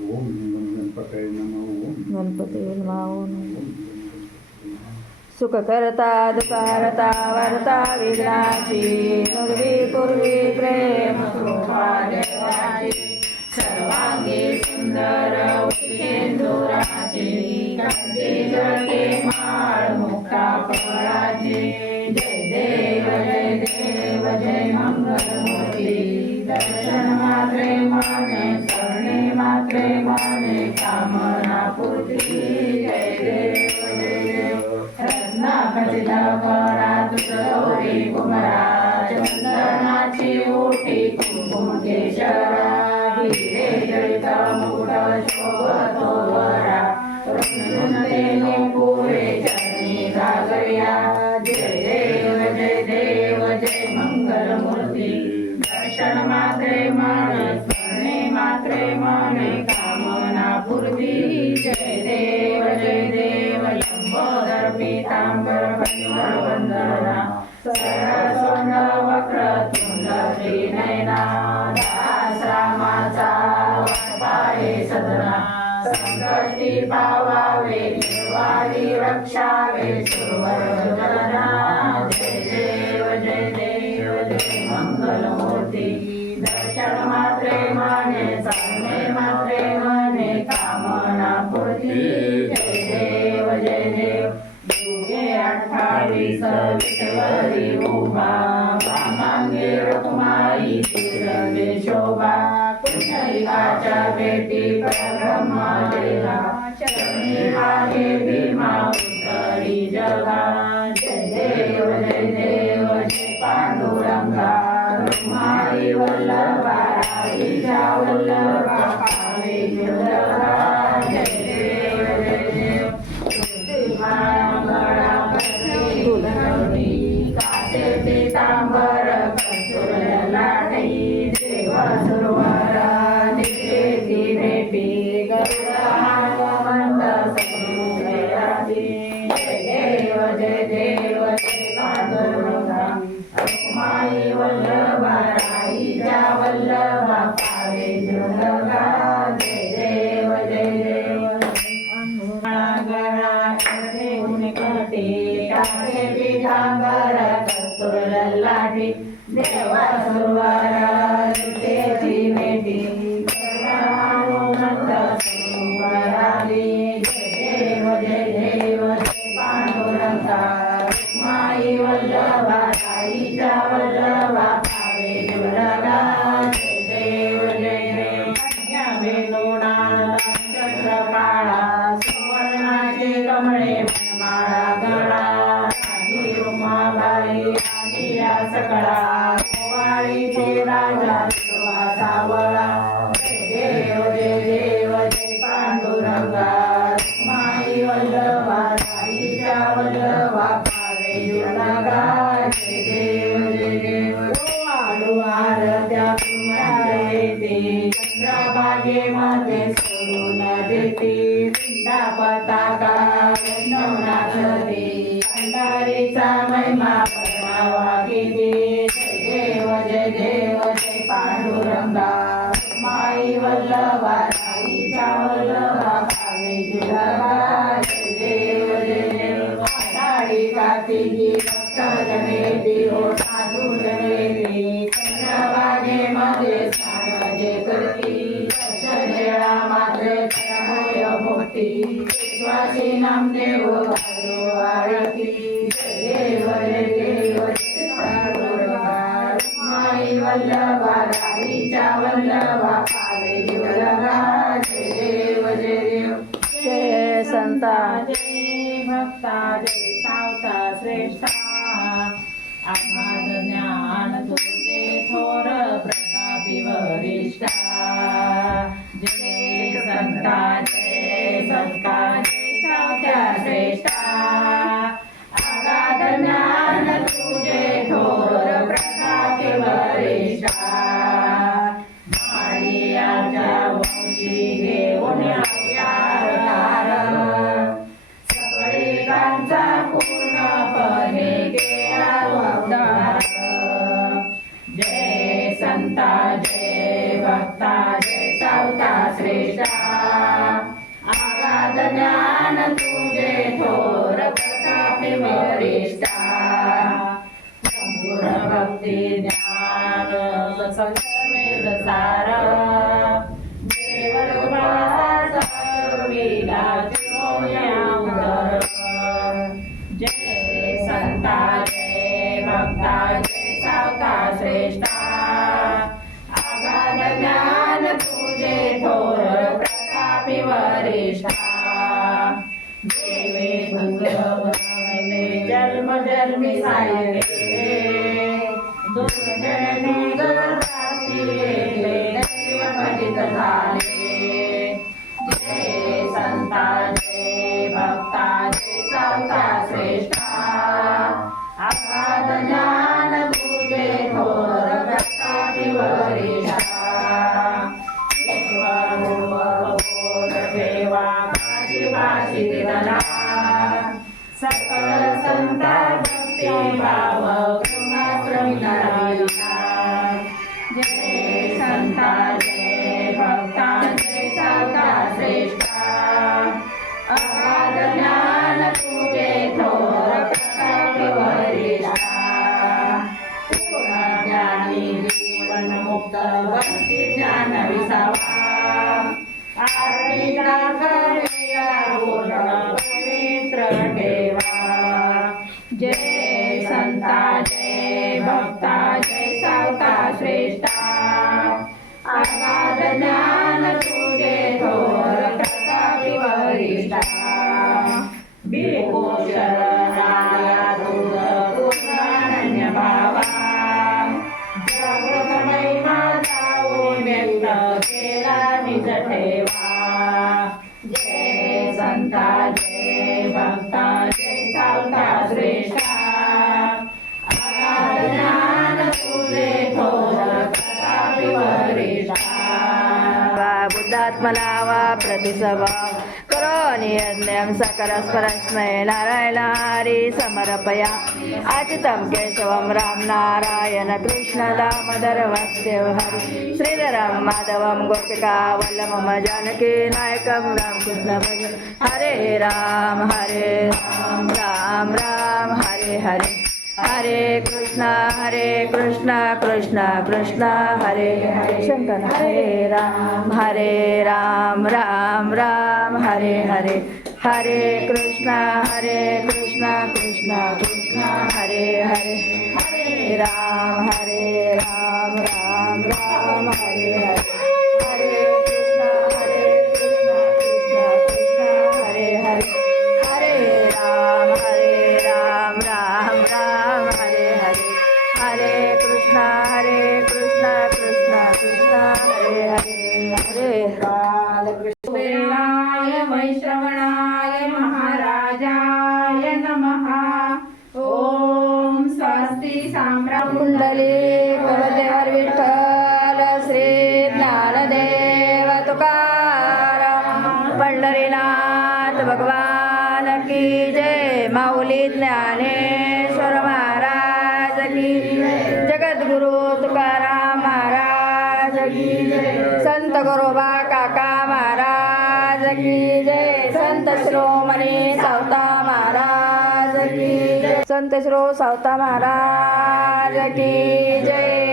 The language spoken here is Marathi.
ओम गणपतये नमः. गणपती सुख करता दुःखहरता वरता विघ्नाची नुरवी पूर्वी प्रेम कृपा देवाची सर्वांगी सुंदर शेंदुराची कंठी जळके माळ मुक्ता फळाची जय देव जय मंगलमूर्ती दर्शन मात्रे माने करणे मात्रे माने कामना पूर्ती जय देव रत्ना खचित करा तुझोरी कुमरा चंदनाची ओटी कुंकुम केशरा हिरे जळित मुकुट शोभतो वरा रत्न तेने पुरे चरणी जागरिया जय देव जय मंगलमूर्ती दर्शन मात्रे माने स्मरणे मात्रे माने कामना पूर्ती जय देव लंबोदर पीतांबर परिमळ वंदना सरस्वंद वक्रतुंड त्रिनयना दास रामाचा पाहे सदना संकष्टी पावावे निर्वाणी रक्षावे सुरवरदना जय देव जय मंगलमूर्ती दर्शन मात्रे माने चालणे मात्रे माने कामना पूर्ती जय देव युगे 28 विठवरी उभा वामांगे रखुमाई तिरंगे शोभा पुंडलिकाच्या भेटी परब्रह्म देवा चरणी आहे भीमा उत्तरी जगा जय देव जय पांडुरंगा रुक्माई वल्लभा राईच्या वल्लभा पावे जगा जय देव तुळशीमाळा तुलसी कासे पीतांबर कस्तुर लाढी देव सुरवर निकेती भेटी गरुड मंद समुद्राती जय देव जय पांडुरंगा रुक्माई वल्लभा राईच्या वल्लभा पावे जगा जय देव कासे पीतांबर कस्तुर लाढी देवा सुरवर निकेती भेटी मंद समुद्राती जय देव जय पांडुरंगा रुक्माई वल्लभा राईच्या वल्लभा पावे जगा जय देव वेणोणा चंद्रकाळा सुवर्णाचे कमळे माळा गळा रुमाबाई आणि या सकळा वाळीचे राजा सावळा जय देव जय पांडुरंगा रुक्माई वल्लभा राईच्या वल्लभा पावे जगा जय देव आडू आरत्या येते चंद्रभागेमध्ये सोडून देते पिंडा पताका नाचते अंधारीचा महिमा परमावा घेते जय देव जय पांडुरंगा माई वल्लभा राईच्या वल्लभा पावे जगा जय देव आषाढी कार्तिकी भक्तजनेती हो साधू जनेती चंद्रभागेमध्ये स्नान जे करती दर्शनेळा मात्र होय मुक्ती विश्वासी नामदेव आरती देव जय पांडुरंगा रुक्माई वल्लभा राईच्या वल्लभा पावे जगा जय देव जय संता जय भक्ता जय सावता श्रेष्ठा आत्मा ज्ञान तुझे थोर प्रतापी वरिष्ठा जय संता जय सावता श्रेष्ठा श्रेष्ठा आगाध ज्ञान तुझे थोर प्रतापी वरिष्ठा संपूर्ण भक्ती ज्ञान सगळं सार देवरूपाचा विला चिरोन्याउदर जय संता जय भक्ता जय सावता श्रेष्ठा आगाध ज्ञान तुझे थोर प्रतापी वरिष्ठा देवे तुझे जन्म जन्मी सायले दुर्जनी गर्भाची दैव भजित झाले जय संता जय भक्ता जय सावता श्रेष्ठा आगाध ज्ञान तुझे थोर प्रतापी वरिष्ठा ठेवा काशी दिला सकल संता भक्ती भाव करुणाश्रमिला जय संता जय भक्ता जय सावता श्रेष्ठा अगाध ज्ञान तुझे थोर प्रतापी वरिष्ठा पूर्ण ज्ञानी जीवन मुक्त भक्ती ज्ञान विसावा आरतीला करेला पूर्ण पवित्र ठेवा जय संता जय भक्ता जय सावता श्रेष्ठा आगाध ज्ञान तुझे थोर प्रतापी वरिष्ठा बिको शरणाया तुझ पूर्णानन्य भावा जागृत महिमा जाऊन व्यक्त केला निज ठेवा जय संता जय भक्ता जय सावता श्रेष्ठा आगाध ज्ञान तुझे थोर प्रतापी वरिष्ठा बुद्धात्मना वा प्रतिसभाव करोनि यज्ञं सकरस्परस्मै नारायण हरि समर्पया आचितं केशवं राम नारायण कृष्ण दामोदर वासुदेव हरि श्रीधरं माधवं गोपिका वल्लभं जानकी नायकं रामकृष्ण भज हरे राम राम राम हरे हरे हरे कृष्णा कृष्णा कृष्णा हरे हरे शंकर हरे राम राम राम हरे हरे हरे कृष्णा कृष्णा कृष्णा हरे हरे हरे राम राम राम हरे हरे हरे कृष्णा कृष्णा कृष्णा हरे हरे हरे राम राम हरे हरे हरे कृष्णा कृष्णा कृष्णा हरे हरे हरे बालकृष्ण वेणाय वैश्रवणाय महाराजाय नमः ओम स्वस्ति साम्राज्य कुंडली कुलदेवर विठ्ठल श्री ज्ञानदेव तुकाराम पंढरीनाथ भगवान की जय माऊली ज्ञानेश्वर महाराज की जय जगद्गुरु तुकाराम महाराज की जय संत गुरुबा काका महाराज की जय संत शिरोमणी सावता महाराज की जय संत श्रो सावता महाराज की जय